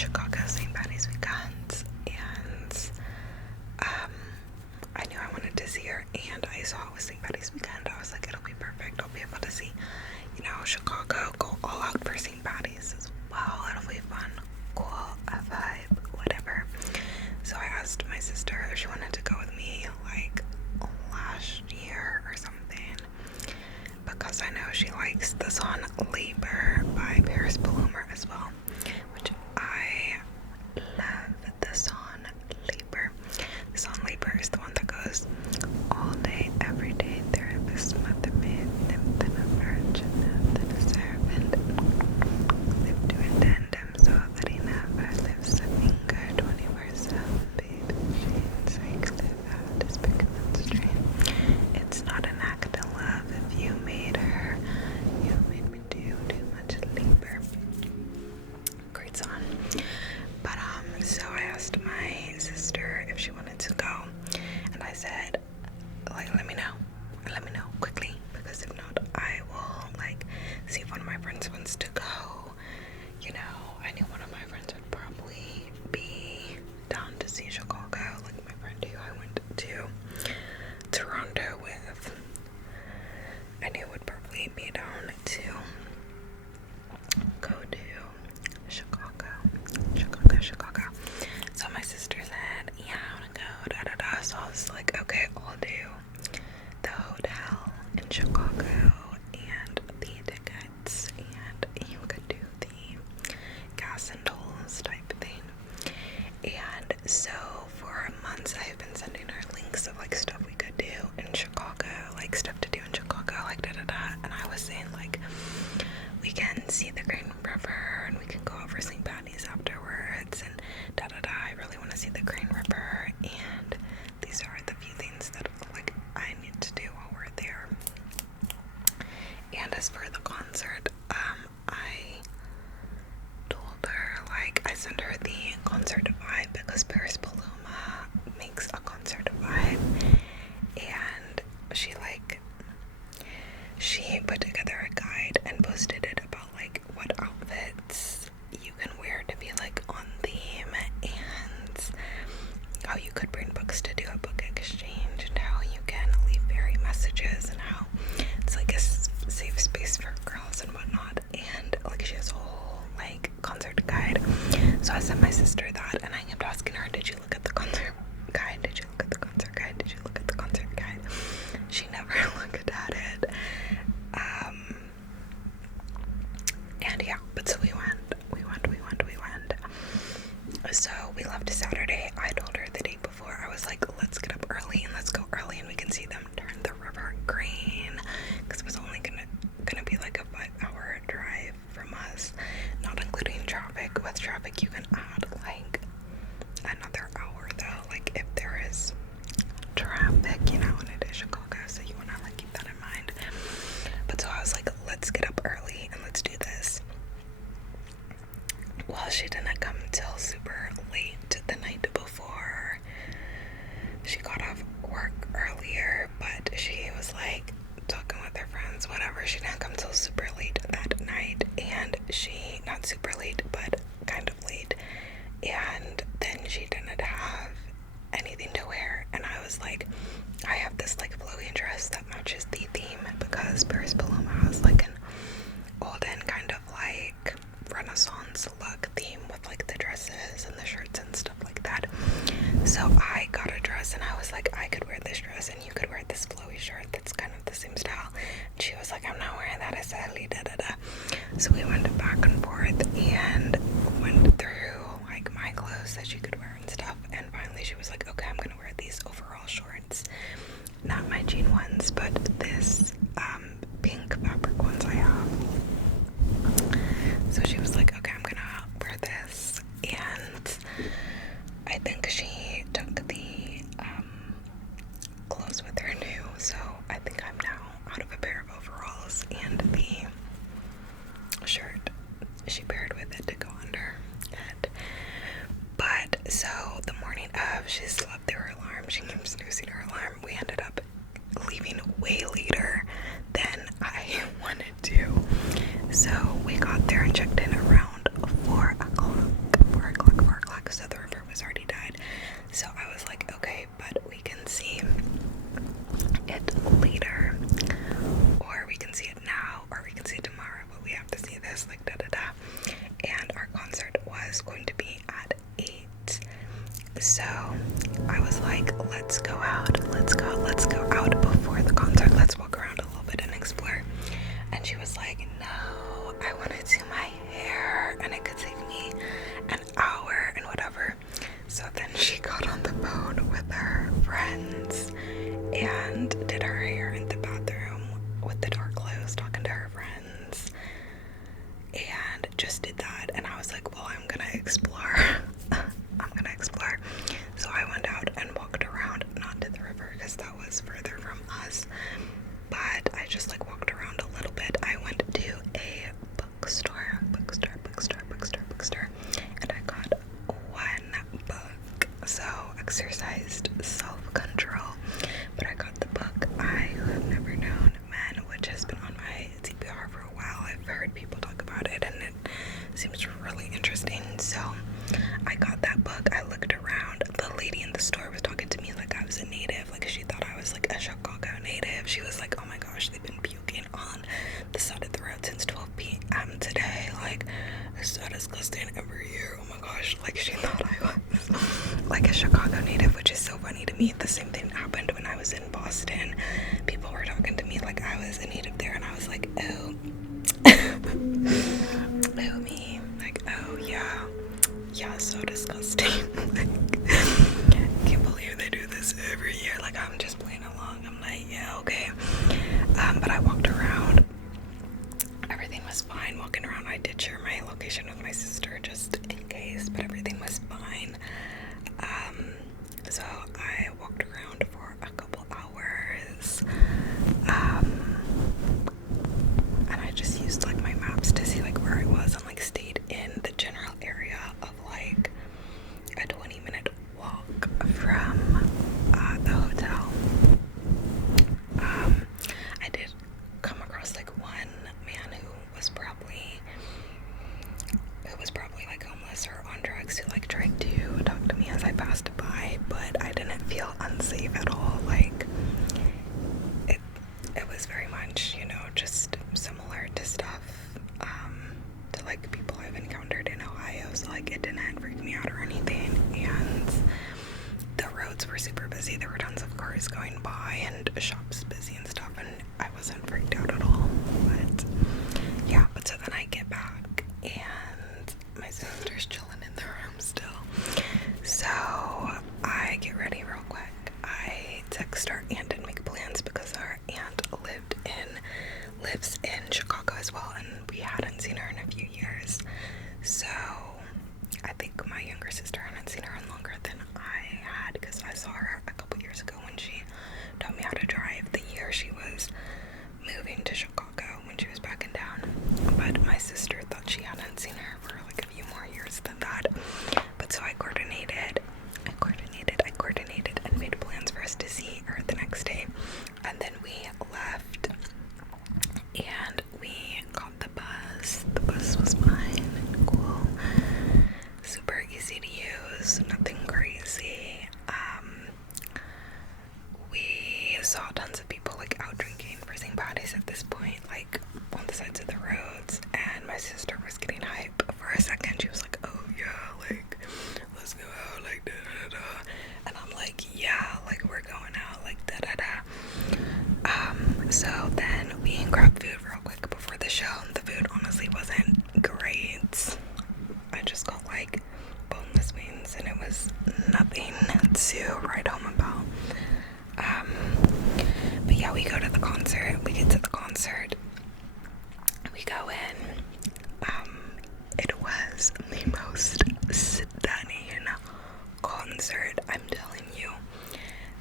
Chicago St. Patty's weekend, and I knew I wanted to see her, and I saw it was St. Patty's weekend. I was like, it'll be perfect. I'll be able to see, Chicago go all out for St. Patty's as well. It'll be fun, cool, a vibe, whatever. So I asked my sister if she wanted to go with me, like, last year or something, because I know she likes the song Labor by Paris Palmer as well, which I love. The song Labor. The song Labor is the one that goes, all day, every day, therapist, mother made them, then a virgin, then a servant, live to attend him so that he never lives a finger 24/7, babe, Shane's like, live out his pigment strain. It's not an act of love if you made her, you made me do too much labor. Great song. But so I asked my sister if she wanted to go, and I said, like, let me know quickly, because if not, I will, like, see if one of my friends wants to go. I knew one of my friends would probably be down to see Chicago, like my friend who I went to Toronto with. I knew would probably be down to go to Chicago. So my sister said, yeah, I want to go, So I was like, okay, I'll do the hotel in Chicago and the tickets, and you could do the gas and tolls type thing. And so for months I've been sending her links of, like, stuff we could do in Chicago, like stuff to do in Chicago, like and I was saying, like, we can see the Green River and we can go over St. Patty's afterwards, and I really want to see the Green River, and these are the few things that, like, I need to do while we're there. And as for the concert, I told her, like, I sent her the concert vibe because Paris Paloma makes a concert vibe, and she put together a guide and posted it about, like, what outfits you can wear to be, like, on theme, and how you could bring books to do a book exchange, and how you can leave fairy messages, and how it's like a safe space for girls and whatnot. And, like, she has a whole, like, concert guide. So I sent my sister that, and I kept asking her, did you look at the concert guide? Did you look at the concert guide? Did you look at the concert guide? She never looked at it. And yeah, but so we went. So we left Saturday. I told her the day before, I was like, let's get up early and let's go early, and we can see them turn the river green, because it was only gonna be like a 5-hour drive from us, not including traffic. With traffic you can add like another hour though, like if there is traffic, and it is Chicago, so you wanna, like, keep that in mind. But so I was like, let's get up early and let's do this. Well, she didn't come till super late the night before. She got off work earlier, but she was, like, talking with her friends, whatever. She didn't come till super late that night, and not super late, but kind of late, and then she didn't have anything to wear, and I was like, I have this, like, flowy dress that matches the theme, because Paris Paloma has, like, an olden kind of, like, Renaissance look theme with, like, the dresses and the shirts and stuff like that. So I got a dress, and I was like, I could wear this dress and you could wear this flowy shirt that's kind of the same style. And she was like, I'm not wearing that, it's ugly, So we went back and forth and went through, like, my clothes that she could wear and stuff, and finally she was like, okay, I'm gonna wear these overall shorts, not my jean ones, but this pink fabric ones I have. So she was like, okay, I'm gonna wear this, and I think she took the clothes with her new, so I think I'm now out of a pair of overalls and the shirt she paired with it to go under it. But so the morning of, she slept through her alarm, she kept snoozing her alarm. We ended up leaving way later than I wanted to. So we got there and checked in around 4 o'clock. was going to be at 8. So I was like, let's go out before the concert. Let's walk around a little bit and explore. And she was like, no, I want to do my hair and it could take me an hour and whatever. So then she got on the phone with her friends and did her hair in the bathroom with the door closed, talking to her friends, and just did that. And I was like, well, I'm gonna explore. So I went out and walked around, not to the river because that was further from us, but I just like walked around a little bit. I went to a bookstore, and I got one book. So exercised self-control, but I got the book I Who Have Never Known Men, which has been on my TBR for a while. I've heard people talk about it and it seems really interesting, so I got that book. I looked around. The lady in the store was talking to me like I was a native, like she thought I was like a Chicago native. She was like, oh my gosh, they've been puking on the side of the road since 12 p.m. today. Like, it's so disgusting every year. Oh my gosh, like she thought I was like a Chicago native, which is so funny to me. The same thing happened when I was in Boston. People were talking to me like I was a native there, and I was like, oh, oh me, like, oh yeah, so disgusting. Can't believe they do this every year. Like, I'm just playing along. I'm like, yeah, okay. But I walked around. Everything was fine. Walking around, I did share my location with my sister just in case, but everything was fine. So I walked around for a couple hours. And I just used like my maps to see like where I was, and like stayed in the general area of like a 20-minute walk from the hotel. I did come across like one man who was probably like homeless or on drugs, who like tried to talk to me as I passed by, but I didn't feel unsafe at all. Like it was very much, you know, just similar to stuff to like people I've encountered in Ohio, so like it didn't freak me out or anything. And the roads were super busy. There were tons of cars going by and shops busy and stuff, and I wasn't freaked out at all. But yeah, but so then I get back and my sister's chilling in the room still. So I get ready real quick. I text our aunt and make plans because our aunt lives in Chicago as well, and we hadn't seen her in a few years. So I think my younger sister hadn't seen her in longer than I had, because I saw her a couple years ago when she taught me how to drive the year she was moving to Chicago, when she was back in town. But my sister thought she hadn't seen her for like a few more years than that. But so I coordinated and made plans for us to see her the next day. And then we left and we got the bus. The bus was fine and cool. Super easy to use, nothing crazy. We saw tons of people like out drinking for St. Patty's at this point, like on the sides of the roads, and my sister was getting hype for a second. She was like, oh yeah, like let's go out, like da da da. And I'm like, yeah, like we're going out, like da da da. So then we grabbed food real quick before the show. The food honestly wasn't great. I just got like boneless wings, and it was nothing to write home about. But yeah, we go to the concert. We get to the concert. We go in. It was the most stunning concert, I'm telling you.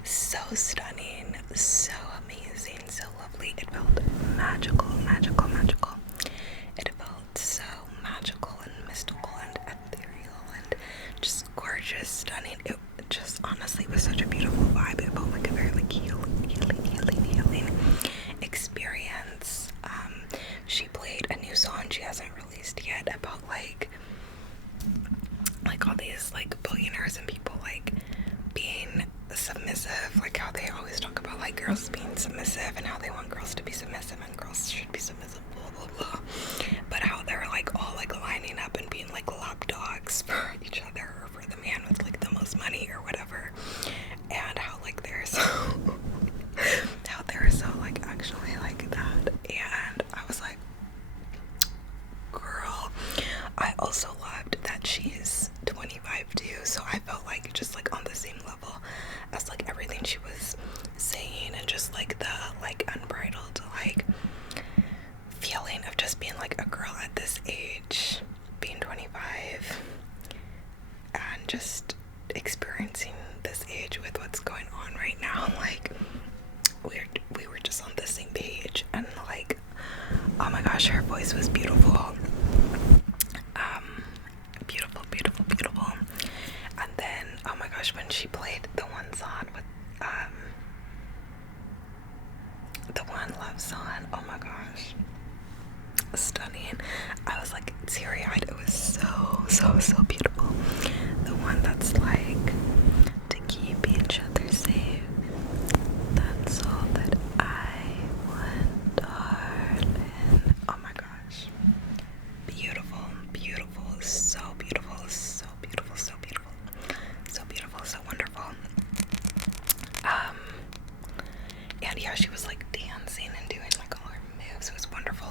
So stunning, so amazing, so lovely. It felt magical. It felt so magical and mystical and ethereal and just gorgeous, stunning. It just honestly was such a beautiful vibe. It felt like a very like healing experience. She played a new song she hasn't released yet about like all these like billionaires and people like being submissive, like how they always talk about like girls being submissive and how they want girls to be submissive and girls should be submissive, blah blah blah. But how they're like all like lining up and being like lapdogs for each other or for the man with like the most money or whatever, and how like they're so how they're so like actually like that. And I was like, girl, I also loved that she's 25 too, so I felt like just like on the same level as like everything she was saying, and just like the like unbridled like feeling of just being like a girl at this age, being 25 and just experiencing this age with what's going on right now. Like we were just on the same page, and like, oh my gosh, her voice was beautiful. Beautiful. And then, oh my gosh, when she played the one song with, the one love song, oh my gosh, stunning. I was like teary-eyed. It was so beautiful. The one that's like, to keep each other safe, that's all that I want, darling. Oh my gosh. Beautiful, so beautiful, so wonderful. And yeah, she was like dancing and doing like all her moves. It was wonderful.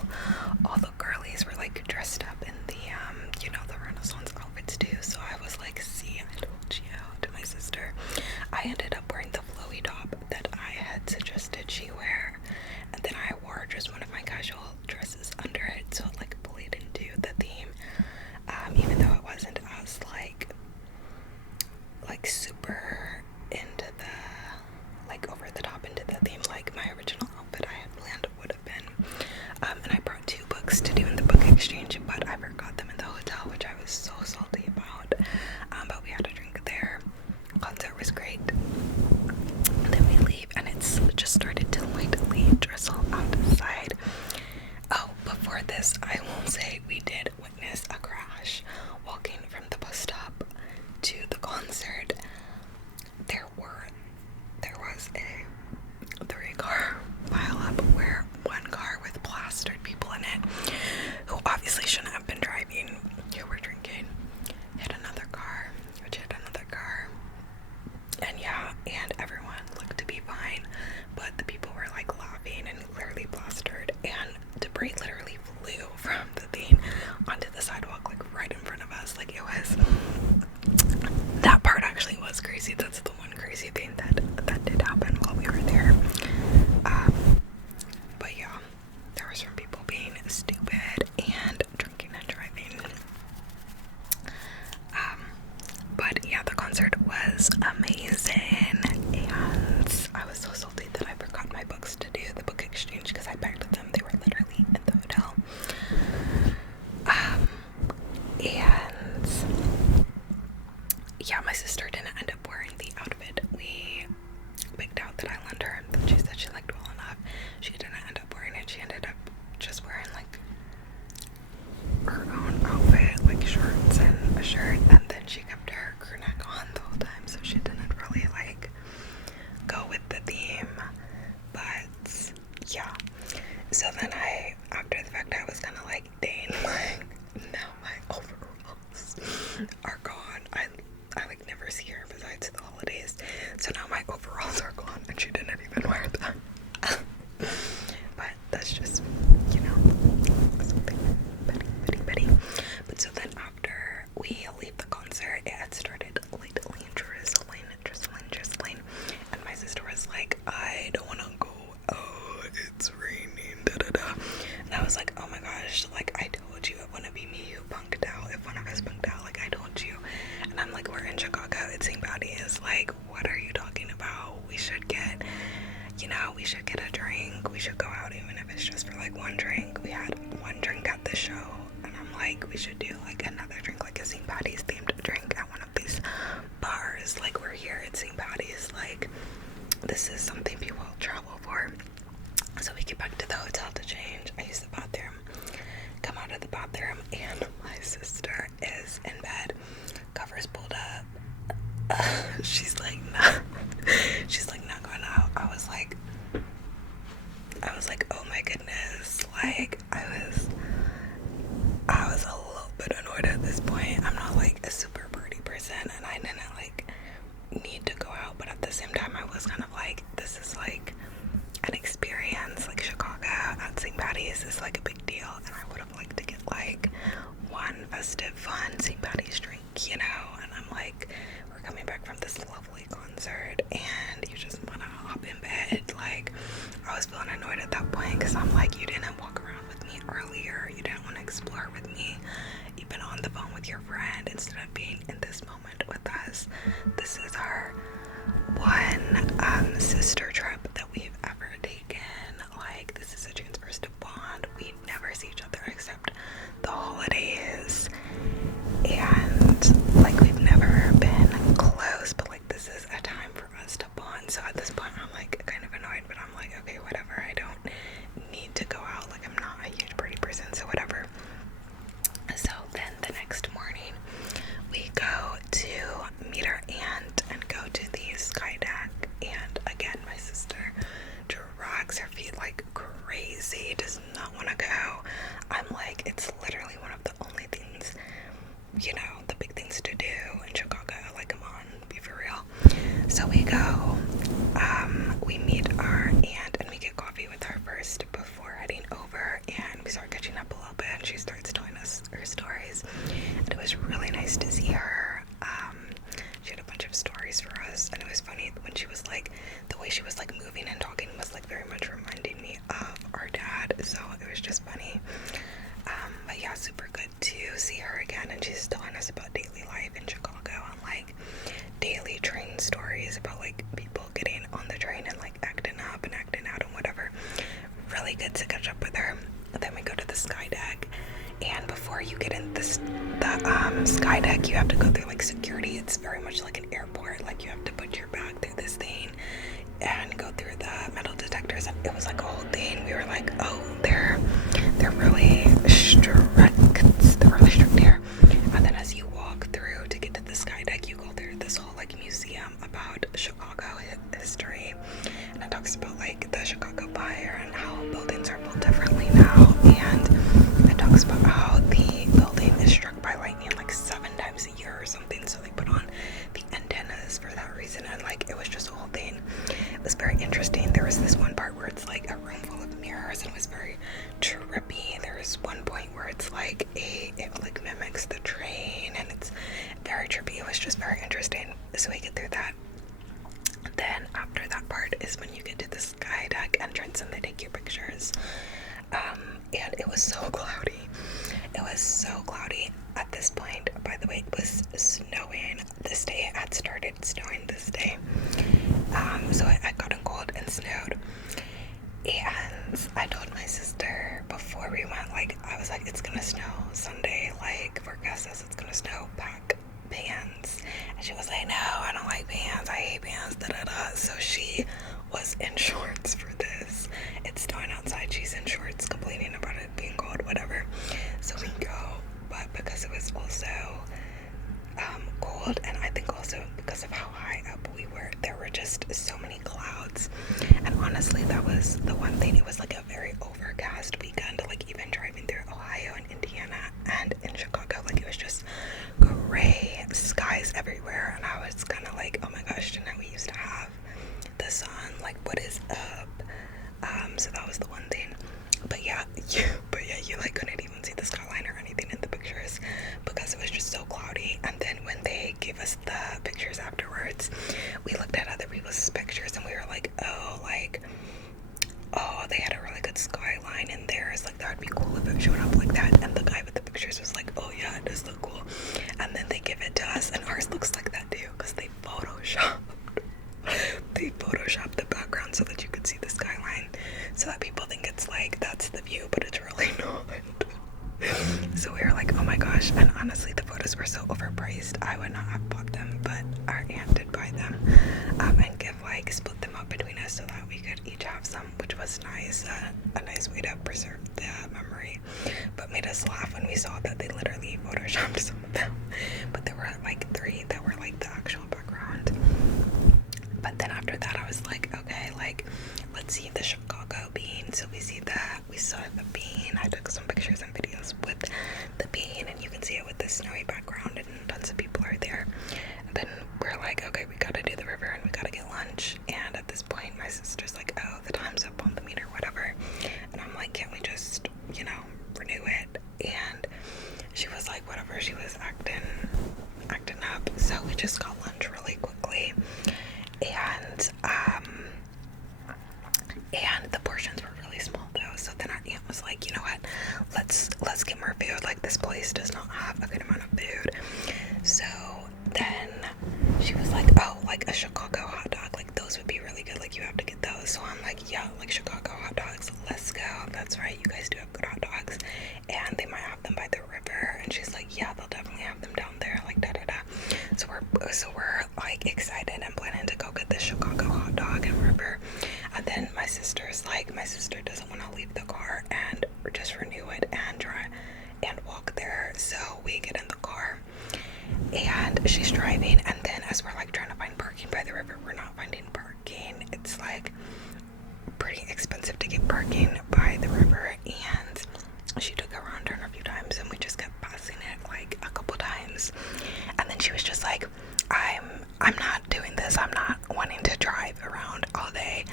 All the girlies were like dressed up in the the Renaissance outfits too. So I was like, see, I told you, to my sister. I ended up wearing the flowy top that I had suggested she wear, and then I wore just one of my casual dresses under it, so it like played into the theme, even though it wasn't as like super into the like over the top into the theme like my original outfit I had planned would have been. And I brought 2 books to do in the book exchange, but I forgot them in the hotel, which I was so salty about. But we had a drink there. Concert was great. And then we leave, and it's just started to lightly drizzle outside. Oh, before this, I will say we did witness a crash walking from the bus stop to the concert. There was a 3-car pileup where one car with plastered people in it, who obviously shouldn't have been driving, who were drinking, hit another car, which hit another car. And yeah, and everyone looked to be fine, but the people were like laughing and clearly plastered, and debris literally flew from the thing onto the sidewalk, like right in front of us. Like, it was, that part actually was crazy. That's the one crazy thing that did happen while we were there. But yeah, there was some people being stupid and drinking and driving. But yeah, the concert was amazing, and I was so salty that I forgot my books to do the book exchange, because I packed them. They were literally in the hotel. And yeah, my sister didn't end up wearing the outfit we picked out that I lent her, that she said she liked well enough. She didn't end up wearing it. She ended up just wearing like her own outfit, like shorts and a shirt, and then she kept her crew neck on the whole time, so she didn't really like go with the theme. But yeah, so then after the fact, I was kind of like, dang, like, now my overalls are gone. I like never see her besides the holidays, so now my overalls are gone, and she didn't even wear them. But that's just, something petty. But so then after we leave the concert, it had started lightly drizzling, and my sister was like, I don't want to go out, it's raining, and I was like, oh my gosh, like, I told you it wouldn't be me who punked out. If one of us punked out, like, I told you. And I'm like, we're in Chicago, it's St. Patty's, like, what are you talking about? We should get a drink, we should go out, even if it's just for like one drink. We had one drink at the show, and I'm like, we should do like another drink, like a St. Patty's themed drink at one of these bars. Like, we're here at St. Patty's, like, this is something people travel for. So we get back to the hotel to change. I use the bathroom, come out of the bathroom, and my sister is in bed, covers pulled up. She's like, nah. like, we're coming back from this lovely concert and you just want to hop in bed. Like, I was feeling annoyed at that point because I'm like, you didn't walk around with me earlier, you didn't want to explore with me, you've been on the phone with your friend instead of being in this moment with us. This is our one sister trip that we've ever taken. Like, this is a chance for us to bond. We never see each other except the holidays, and like, we've never been close, but like, this is a time for us to bond. So at this point I'm like kind of annoyed, but I'm like, okay, whatever, I don't need to go out. Like, I'm not a huge party person, so whatever. So then the next morning we go to meet our aunt and go to the sky deck, and again my sister drags her feet like crazy, does not want to go. I'm like, it's literally one of the only things, you know, the big things to do in Chicago. Like, come on, be for real. So we go, we meet our aunt and we get coffee with her first before heading over, and we start catching up a little bit, and she starts telling us her stories, and it was really nice to see her. She had a bunch of stories for us, and it was funny when she was like, the way she was like moving and talking was like very much reminding me of our dad, so it was just funny. But yeah, super good to see her again, and she's telling us about daily life in Chicago and like daily train stories about like people getting on the train and like acting up and acting out and whatever. Really good to catch up with her. And then we go to the sky deck, and before you get in the sky deck, you have to go through like security. It's very much like an airport. Like, you have to put your bag through this thing and go through the metal detectors, and it was like a whole thing. We were like, oh, they're really strict. They're really strict here. And then as you walk through to get to the sky deck, you go through this whole like museum about Chicago history, and it talks about like the Chicago fire and how buildings are built differently now, and it talks about how the building is struck by lightning like 7 times a year or something, so they put on the antennas for that reason. And like, it was just a whole thing. It was very interesting. There was this one part where it's like a room full of mirrors, and it was very trippy. There was one point where it's like it like mimics the train, and it's very trippy. It was just very interesting. So we get through that. Then after that part is when you get to the sky deck entrance and they take your pictures. And it was so cloudy. It was so cloudy at this point. By the way, it was snowing this day. It had started snowing this day. So it had gotten cold and snowed. And I told my sister before we went, like, I was like, it's gonna snow Sunday. Like, forecast says it's gonna snow. Pack pants. And she was like, no, I don't like pants. I hate pants. Da da da. So she was in shorts for this. It's snowing outside. She's in shorts, complaining about it being cold, whatever. So we go, but because it was also cold, and I think also because of how high up we were, there were just so many clouds. And honestly, that was the one thing. It was like a very overcast weekend. Like, even driving through Ohio and Indiana and in Chicago, like, it was just gray skies everywhere. And I was kind of like, oh my gosh, didn't we used to have the sun? Like, what is up? So that was the one thing. But yeah, you like couldn't even see the skyline or anything in the pictures because it was just so cloudy. And then when they gave us the pictures afterwards, we looked at other people's pictures and we were like, oh, they had a really good skyline in theirs. Like, that would be cool if it showed up like that. And the guy with the pictures was like, oh yeah, it does look cool. And then they give it to us, and ours looks like that too because they photoshopped the background so that you could see the skyline, so that people think it's like that's the view, but it's really not. So we were like, oh my gosh. And honestly, the photos were so overpriced. I would not have bought them, but our aunt did buy them, and split them up between us so that we could each have some, which was nice. A nice way to preserve the memory, but made us laugh when we saw that they literally photoshopped some of them. But there were like 3 that were like the actual background. But then after that, I was like, okay, like, let's see the Chicago bean. So we saw the bean. I took some pictures and videos with the bean, and you can see it with the snowy background, and tons of people are there. And then we're like, okay, we gotta do the river and we gotta get lunch. And at this point, my sister's like, oh, the time's up on the meter, whatever. And I'm like, can't we just, renew it? And she was like, whatever. She was acting So we just got lunch really quickly, and the portions were really small though. So then our aunt was like, you know what, let's get more food. Like, this place does not have a good amount of food. So then she was like, oh, like a Chicago hot dog, like those would be really good, like you have to get those. So I'm like, yeah, like Chicago hot dogs, let's go. That's right, you guys do have good hot dogs, and they might have them by the river. And she's like, yeah, they'll definitely have them down there, like da da da. So we're like excited and planning to go get this Chicago hot dog and river. And then my sister doesn't want to leave the car and just renew it and try and walk there. So we get in the car and she's driving, and then as we're like trying to find parking by the river, we're not finding parking. It's like pretty expensive to get parking by the river, and she took a wrong turn a few times and we just kept passing it like a couple times. And then she was just like, I'm not doing this, I'm not wanting to drive around all day,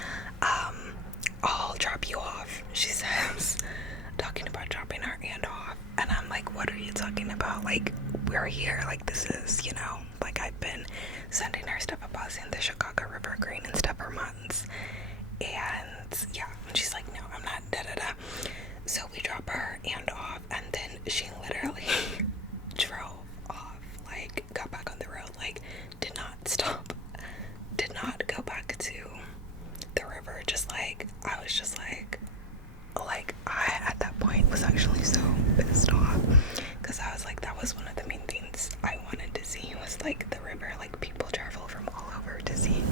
I'll drop you off, she says, talking about dropping her aunt off. And I'm like, what are you talking about? Like, we're here, like this is, you know, like I've been sending her stuff about seeing the Chicago River Green and stuff for months. And yeah, and she's like, no, I'm not, da da da. So we drop her aunt off, and then she literally drove off, like got back on the road, like did not stop, did not go back to the river. Just like, I was just like I at that point was actually so pissed off, because I was like, that was one of the main things I wanted to see, was like the river. Like, people travel from all over to see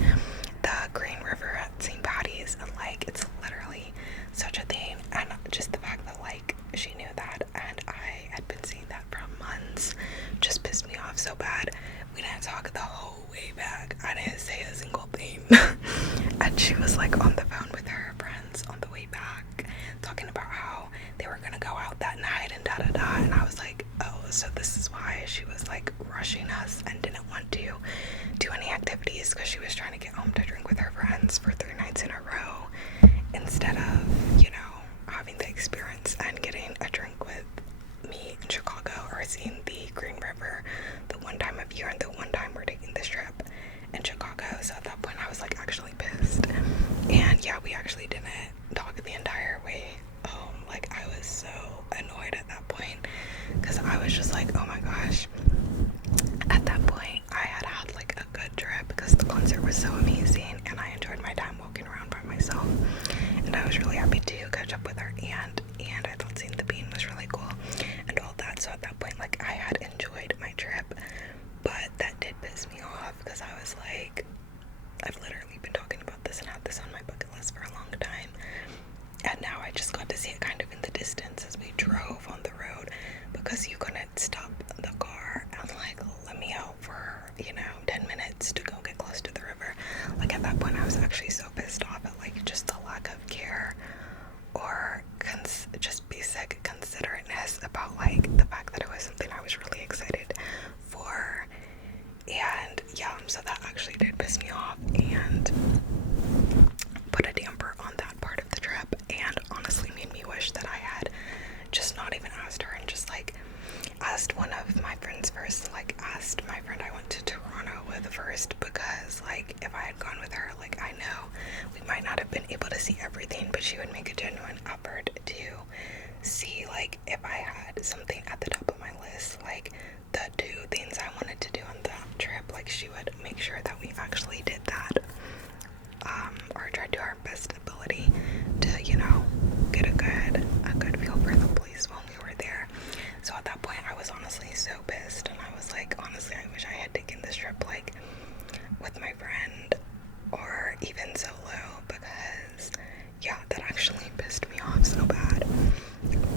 the Green River at St. Patty's, and like it's literally such a thing. And just the fact that like she knew that and I had been seeing that for months just pissed me off so bad. We didn't talk the whole way back. I didn't say a single thing. And she was like on the phone with her friends on the way back, talking about how they were gonna go out that night and da da da. And I was like, oh, so this is why she was like rushing us and didn't want to do any activities, because she was trying to get home to drink with her friends for 3 nights in a row, instead of, you know, having the experience and getting a drink with me in Chicago, or seeing the Green River the one time of year and the one time we're taking this trip in Chicago. So at that point I was like actually pissed. And yeah, we actually didn't talk the entire way home. Like, I was so annoyed at that point, because I was just like, oh my gosh. At that point I had like a good trip, because the concert was so amazing and I enjoyed my time walking around by myself, and I was really happy to catch up with her aunt, and I thought seeing the bean was really cool and all that. So at that point, like, I had enjoyed my trip, but that did piss me off, because I was like, I've literally been talking about this and had this on my bucket list for a long time, and now I just got to see it kind of in the distance as we drove on the road, because you couldn't stop the car and like let me out for, you know, 10 minutes to go get close to the river. Like, at that point I was actually so pissed off at like just the lack of care, or just basic considerateness about like the fact that it was something I was really excited for. And yeah, so that actually did piss me off and put a damper on that part of the trip, and honestly made me wish that I had just not even asked her, and just like asked one of my friends first, like asked my friend I went to Toronto with first, because like if I had gone with her, like I know we might not have been able to see everything, but she would make a genuine effort to see like if I had something at the top of my list, like the 2 things I wanted to do on that trip, like she would make sure that we actually did that, or tried to our best ability to, you know, get a good feel for the place when we were there. So at that point I was honestly so pissed, and I was like, honestly, I wish I had taken this trip like with my friend or even solo, because yeah, that actually pissed me off so bad.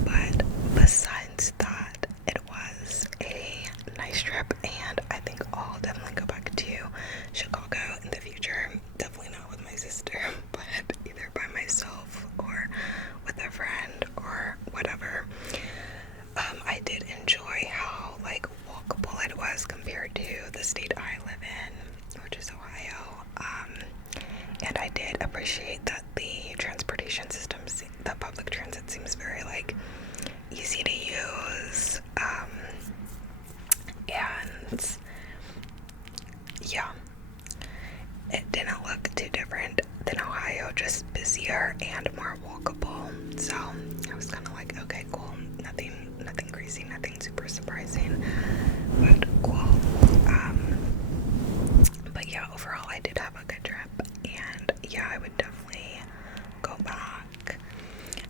But besides that, it was a nice trip, and I think I'll definitely go back to Chicago in the future. Definitely not with my sister, but either by myself or with a friend or whatever. I did enjoy how like walkable it was compared to the state I live in, which is Ohio. And I did appreciate that the transportation system, the public transit, seems very like easy to use, and just busier and more walkable. So I was kind of like, okay, cool. Nothing crazy, nothing super surprising, but cool. But yeah, overall I did have a good trip, and yeah, I would definitely go back.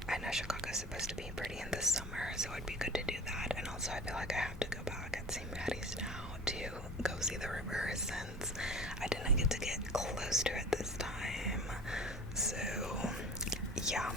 I know Chicago's supposed to be pretty in the summer, so it'd be good to do that. And also I feel like I have to go back at St. Patty's now to go see the river, since I didn't get to get close to it this time. So yeah,